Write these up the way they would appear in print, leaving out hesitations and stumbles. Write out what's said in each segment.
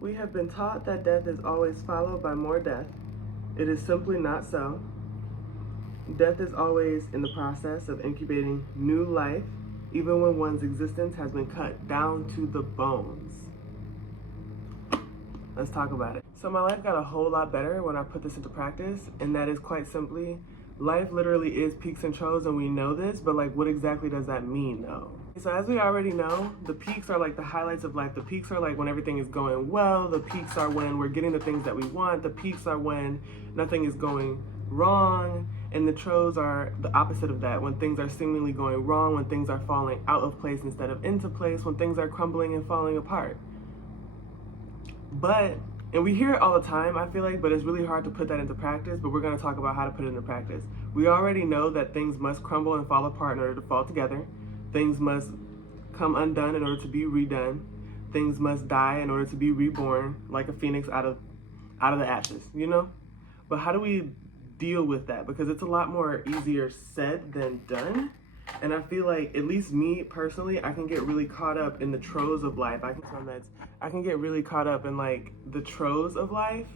We have been taught that death is always followed by more death. It is simply not so. Death is always in the process of incubating new life, even when one's existence has been cut down to the bones. Let's talk about it. So my life got a whole lot better when I put this into practice, and that is quite simply, life literally is peaks and troughs, and we know this, but like, what exactly does that mean though? So as we already know, the peaks are like the highlights of life. The peaks are like when everything is going well. The peaks are when we're getting the things that we want. The peaks are when nothing is going wrong. And the troughs are the opposite of that, when things are seemingly going wrong, when things are falling out of place instead of into place, when things are crumbling and falling apart. But, and we hear it all the time, I feel like, but it's really hard to put that into practice, but we're going to talk about how to put it into practice. We already know that things must crumble and fall apart in order to fall together. Things must come undone in order to be redone. Things must die in order to be reborn, like a phoenix out of the ashes, you know? But how do we deal with that? Because it's a lot more easier said than done. And I feel like, at least me personally, I can get really caught up in the troughs of life. I can get really caught up in like the troughs of life.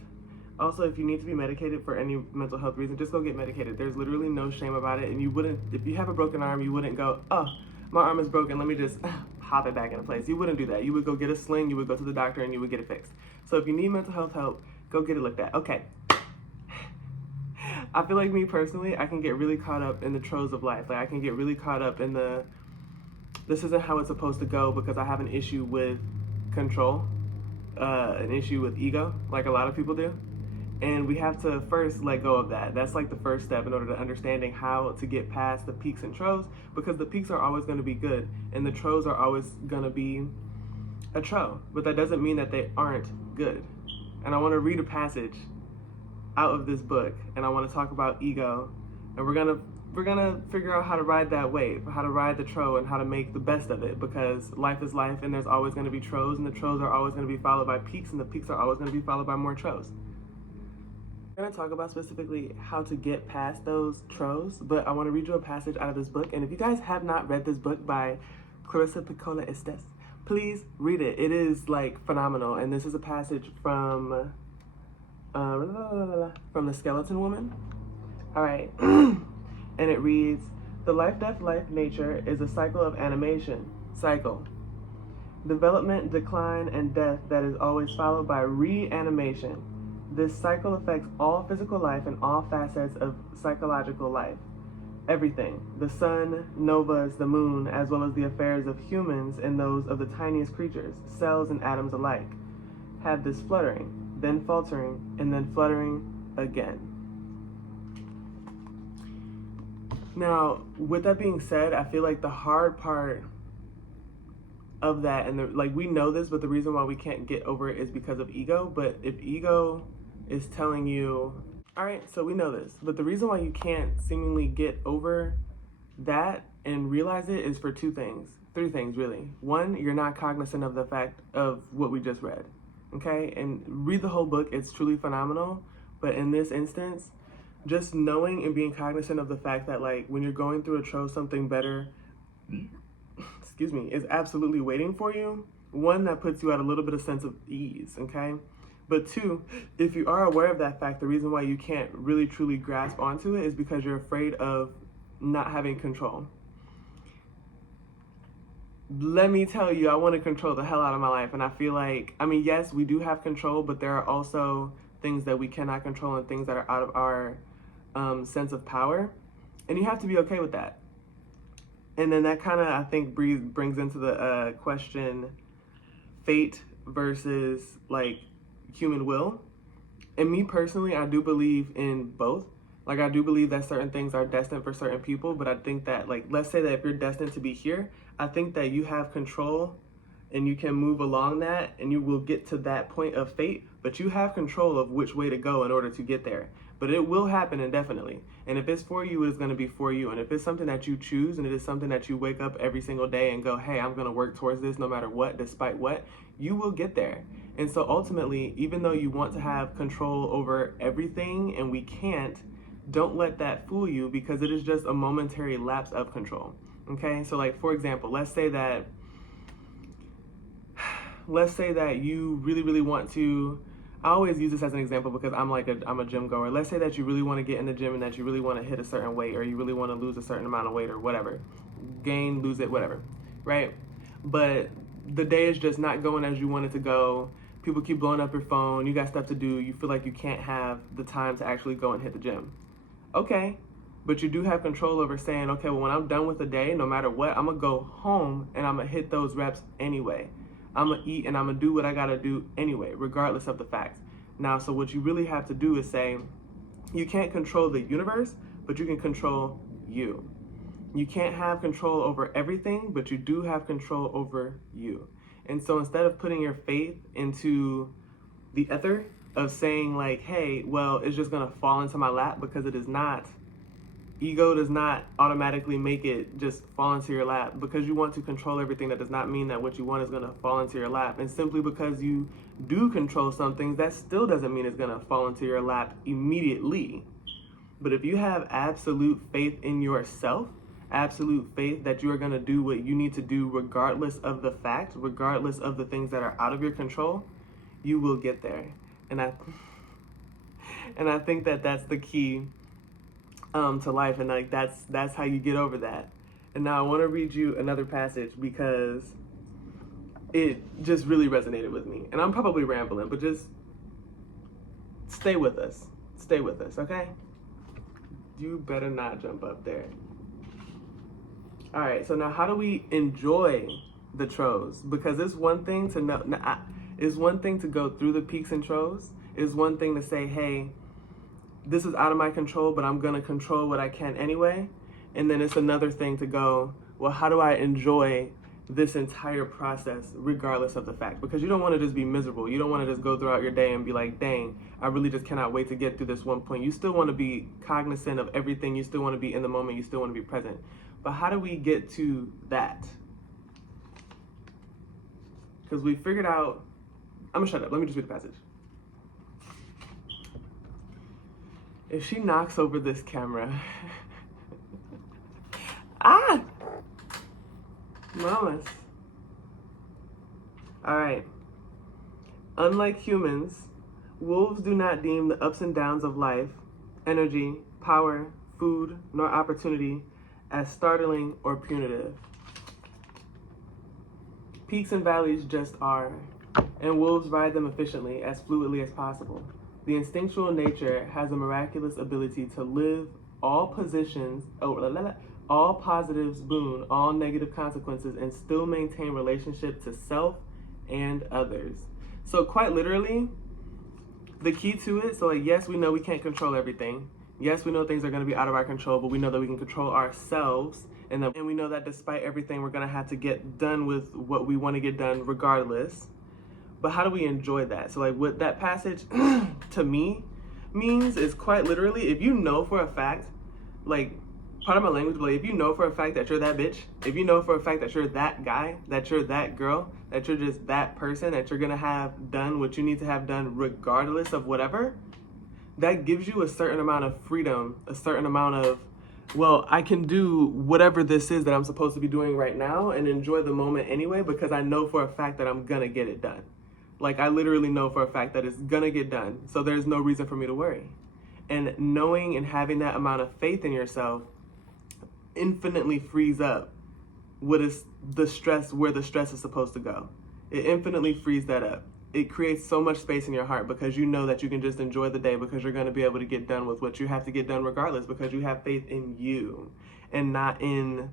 Also, if you need to be medicated for any mental health reason, just go get medicated. There's literally no shame about it. And you wouldn't, if you have a broken arm, you wouldn't go, oh, my arm is broken, let me just pop it back into place. You wouldn't do that. You would go get a sling, you would go to the doctor, and you would get it fixed. So if you need mental health help, go get it looked at. Okay. I feel like me personally, I can get really caught up in the troughs of life. Like I can get really caught up in the, this isn't how it's supposed to go, because I have an issue with control, an issue with ego, like a lot of people do. And we have to first let go of that. That's like the first step in order to understanding how to get past the peaks and troughs, because the peaks are always going to be good and the troughs are always going to be a trough. But that doesn't mean that they aren't good. And I want to read a passage out of this book, and I want to talk about ego, and we're gonna figure out how to ride that wave, how to ride the trough, and how to make the best of it, because life is life, and there's always going to be troughs, and the troughs are always going to be followed by peaks, and the peaks are always going to be followed by more troughs. I'm going to talk about specifically how to get past those troughs, but I want to read you a passage out of this book. And if you guys have not read this book by Clarissa Pinkola Estes, please read it. It is like phenomenal. And this is a passage from The Skeleton Woman. All right. And it reads, "The life, death, life, nature is a cycle of animation. Cycle. Development, decline, and death that is always followed by reanimation. This cycle affects all physical life and all facets of psychological life. Everything, the sun, novas, the moon, as well as the affairs of humans and those of the tiniest creatures, cells and atoms alike, have this fluttering, then faltering, and then fluttering again." Now, with that being said, I feel like the hard part of that, and like we know this, but the reason why we can't get over it is because of ego. But if ego is telling you, all right, so we know this, but the reason why you can't seemingly get over that and realize it is for three things really. One, you're not cognizant of the fact of what we just read, okay? And read the whole book, it's truly phenomenal. But in this instance, just knowing and being cognizant of the fact that like when you're going through a trough, something better, is absolutely waiting for you. One, that puts you at a little bit of sense of ease, okay? But two, if you are aware of that fact, the reason why you can't really truly grasp onto it is because you're afraid of not having control. Let me tell you, I want to control the hell out of my life. And I feel like, I mean, yes, we do have control, but there are also things that we cannot control and things that are out of our sense of power. And you have to be okay with that. And then that kind of, I think, brings into the question, fate versus like human will. And me personally, I do believe in both. Like I do believe that certain things are destined for certain people, but I think that like, let's say that if you're destined to be here, I think that you have control and you can move along that and you will get to that point of fate, but you have control of which way to go in order to get there. But it will happen indefinitely. And if it's for you, it's going to be for you. And if it's something that you choose and it is something that you wake up every single day and go, hey, I'm going to work towards this no matter what, despite what, you will get there. And so ultimately, even though you want to have control over everything and we can't, don't let that fool you, because it is just a momentary lapse of control. Okay? So like, for example, let's say let's say that you really, really want to, I always use this as an example because I'm a gym goer. Let's say that you really want to get in the gym and that you really want to hit a certain weight, or you really want to lose a certain amount of weight, or whatever. Gain, lose it, whatever, right? But the day is just not going as you want it to go. People keep blowing up your phone. You got stuff to do. You feel like you can't have the time to actually go and hit the gym. Okay, but you do have control over saying, okay, well, when I'm done with the day, no matter what, I'm going to go home and I'm going to hit those reps anyway. I'm going to eat and I'm going to do what I got to do anyway, regardless of the facts. Now, so what you really have to do is say, you can't control the universe, but you can control you. You can't have control over everything, but you do have control over you. And so instead of putting your faith into the ether of saying like, hey, well, it's just going to fall into my lap, because it is not. Ego does not automatically make it just fall into your lap. Because you want to control everything, that does not mean that what you want is going to fall into your lap. And simply because you do control some things, that still doesn't mean it's going to fall into your lap immediately. But if you have absolute faith in yourself, absolute faith that you are going to do what you need to do regardless of the fact, regardless of the things that are out of your control, you will get there. And I think that that's the key to life, and like that's how you get over that. And now I want to read you another passage because it just really resonated with me. And I'm probably rambling, but just stay with us. Stay with us, okay? You better not jump up there. All right, so now how do we enjoy the troughs? Because it's one thing to know, it's one thing to go through the peaks and troughs. It's one thing to say, hey, this is out of my control, but I'm going to control what I can anyway. And then it's another thing to go, well, how do I enjoy this entire process regardless of the fact? Because you don't want to just be miserable. You don't want to just go throughout your day and be like, dang, I really just cannot wait to get through this one point. You still want to be cognizant of everything. You still want to be in the moment. You still want to be present. But how do we get to that? Because we figured out, I'm going to shut up. Let me just read the passage. If she knocks over this camera, mamas. All right. Unlike humans, wolves do not deem the ups and downs of life, energy, power, food, nor opportunity as startling or punitive. Peaks and valleys just are, and wolves ride them efficiently, as fluidly as possible. The instinctual nature has a miraculous ability to live all positions, all positives boon, all negative consequences, and still maintain relationship to self and others. So quite literally, the key to it, so like, yes, we know we can't control everything. Yes, we know things are going to be out of our control, but we know that we can control ourselves. And we know that despite everything, we're going to have to get done with what we want to get done regardless. But how do we enjoy that? So like what that passage to me means is quite literally, if you know for a fact, like part of my language, but like, if you know for a fact that you're that bitch, if you know for a fact that you're that guy, that you're that girl, that you're just that person, that you're going to have done what you need to have done regardless of whatever, that gives you a certain amount of freedom, a certain amount of, well, I can do whatever this is that I'm supposed to be doing right now and enjoy the moment anyway, because I know for a fact that I'm going to get it done. Like, I literally know for a fact that it's going to get done. So there's no reason for me to worry. And knowing and having that amount of faith in yourself infinitely frees up what is the stress, where the stress is supposed to go. It infinitely frees that up. It creates so much space in your heart because you know that you can just enjoy the day, because you're going to be able to get done with what you have to get done regardless, because you have faith in you and not in...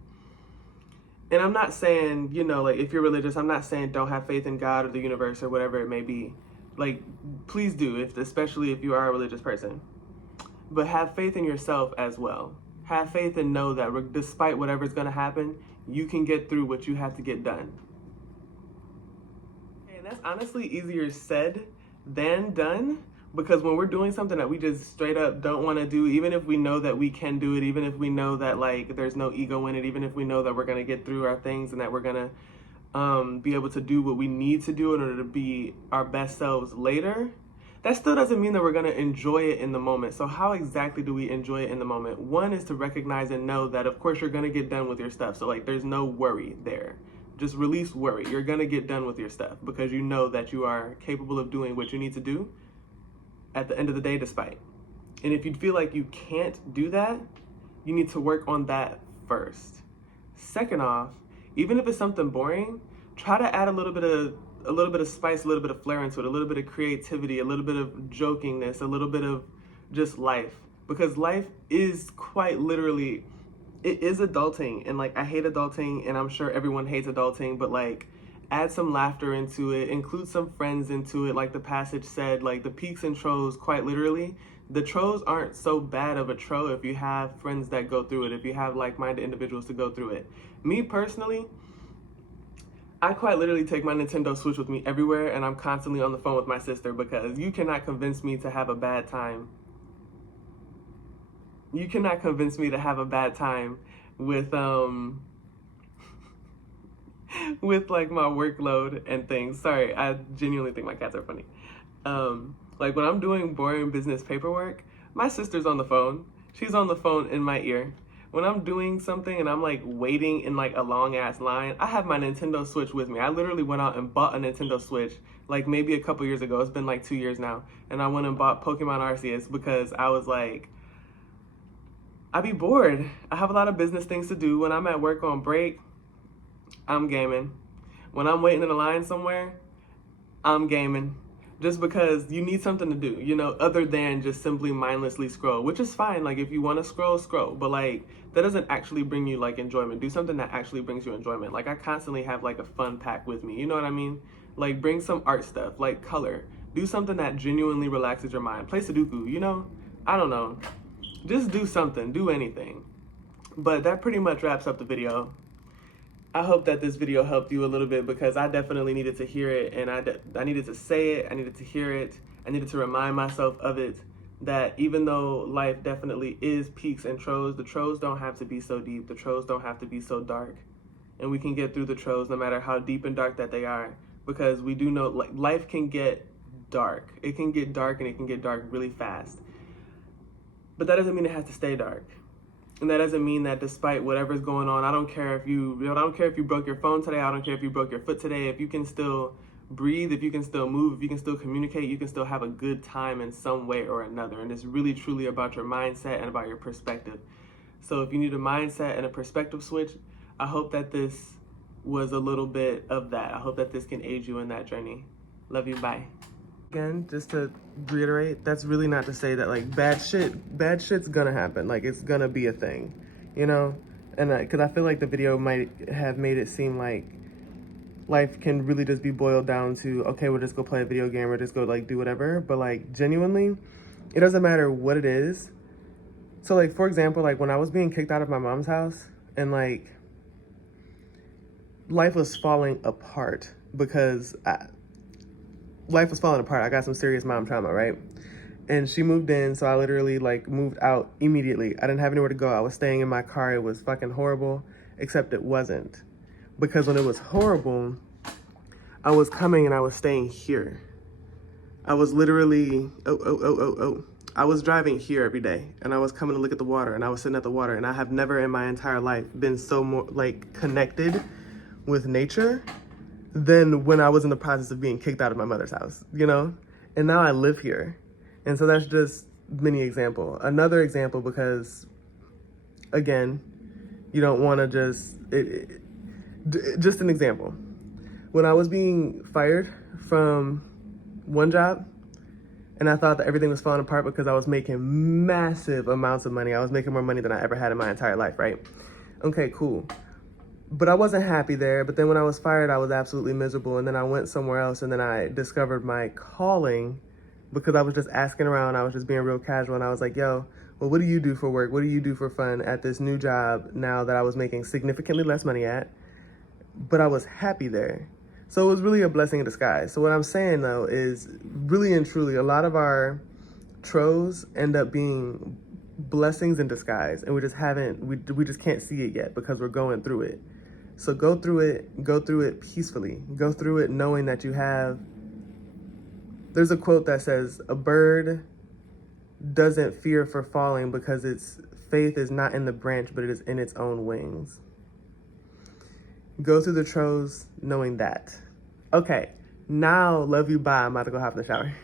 And I'm not saying, you know, like if you're religious, I'm not saying don't have faith in God or the universe or whatever it may be. Like, please do, especially if you are a religious person. But have faith in yourself as well. Have faith and know that despite whatever's going to happen, you can get through what you have to get done. And that's honestly easier said than done. Because when we're doing something that we just straight up don't want to do, even if we know that we can do it, even if we know that like there's no ego in it, even if we know that we're going to get through our things and that we're going to be able to do what we need to do in order to be our best selves later, that still doesn't mean that we're going to enjoy it in the moment. So how exactly do we enjoy it in the moment? One is to recognize and know that of course you're going to get done with your stuff. So like there's no worry there. Just release worry. You're going to get done with your stuff because you know that you are capable of doing what you need to do at the end of the day, despite. And if you feel like you can't do that, you need to work on that first. Second off, even if it's something boring, try to add a little bit of spice, a little bit of flair into it, a little bit of creativity, a little bit of jokingness, a little bit of just life. Because life is quite literally, it is adulting. And like, I hate adulting, and I'm sure everyone hates adulting, but like, add some laughter into it, include some friends into it. Like the passage said, like the peaks and troughs, quite literally, the troughs aren't so bad of a trough if you have friends that go through it, if you have like-minded individuals to go through it. Me personally, I quite literally take my Nintendo Switch with me everywhere, and I'm constantly on the phone with my sister because you cannot convince me to have a bad time. You cannot convince me to have a bad time with with like my workload and things. Sorry, I genuinely think my cats are funny. Like when I'm doing boring business paperwork, my sister's on the phone. She's on the phone in my ear. When I'm doing something and I'm like waiting in like a long ass line, I have my Nintendo Switch with me. I literally went out and bought a Nintendo Switch like maybe a couple years ago. It's been like 2 years now. And I went and bought Pokemon Arceus because I was like, I be bored. I have a lot of business things to do. When I'm at work on break, I'm gaming. When I'm waiting in a line somewhere, I'm gaming. Just because you need something to do, you know, other than just simply mindlessly scroll, which is fine. Like if you want to scroll, scroll, but like that doesn't actually bring you like enjoyment. Do something that actually brings you enjoyment. Like I constantly have like a fun pack with me. You know what I mean? Like bring some art stuff, like color. Do something that genuinely relaxes your mind. Play Sudoku, you know? I don't know. Just do something, do anything. But that pretty much wraps up the video. I hope that this video helped you a little bit because I definitely needed to hear it, and I needed to say it, I needed to hear it, I needed to remind myself of it, that even though life definitely is peaks and troughs, the troughs don't have to be so deep, the troughs don't have to be so dark, and we can get through the troughs no matter how deep and dark that they are, because we do know like life can get dark. It can get dark, and it can get dark really fast. But that doesn't mean it has to stay dark. And that doesn't mean that despite whatever's going on, I don't care if you broke your phone today, I don't care if you broke your foot today, if you can still breathe, if you can still move, if you can still communicate, you can still have a good time in some way or another. And it's really truly about your mindset and about your perspective. So if you need a mindset and a perspective switch, I hope that this was a little bit of that. I hope that this can aid you in that journey. Love you, bye. Again, just to reiterate, that's really not to say that like bad shit's gonna happen. Like it's gonna be a thing, you know? And because I feel like the video might have made it seem like life can really just be boiled down to, okay, we'll just go play a video game or just go like do whatever. But like genuinely, it doesn't matter what it is. So like, for example, like when I was being kicked out of my mom's house and like life was falling apart because life was falling apart. I got some serious mom trauma, right? And she moved in, so I literally like moved out immediately. I didn't have anywhere to go. I was staying in my car. It was fucking horrible, except it wasn't. Because when it was horrible, I was coming and I was staying here. I was literally, I was driving here every day, and I was coming to look at the water, and I was sitting at the water, and I have never in my entire life been so more like connected with nature than when I was in the process of being kicked out of my mother's house, you know? And now I live here. And so that's just mini example. Another example, because again, you don't want to just an example. When I was being fired from one job and I thought that everything was falling apart because I was making massive amounts of money. I was making more money than I ever had in my entire life, right? Okay, cool. But I wasn't happy there. But then when I was fired, I was absolutely miserable. And then I went somewhere else, and then I discovered my calling because I was just asking around. I was just being real casual, and I was like, yo, well, what do you do for work? What do you do for fun at this new job now that I was making significantly less money at? But I was happy there. So it was really a blessing in disguise. So what I'm saying, though, is really and truly, a lot of our troughs end up being blessings in disguise, and we just can't see it yet because we're going through it. So go through it peacefully. Go through it knowing that there's a quote that says, a bird doesn't fear for falling because its faith is not in the branch, but it is in its own wings. go through the troughs knowing that. Okay, now love you, bye. I'm about to go hop in the shower.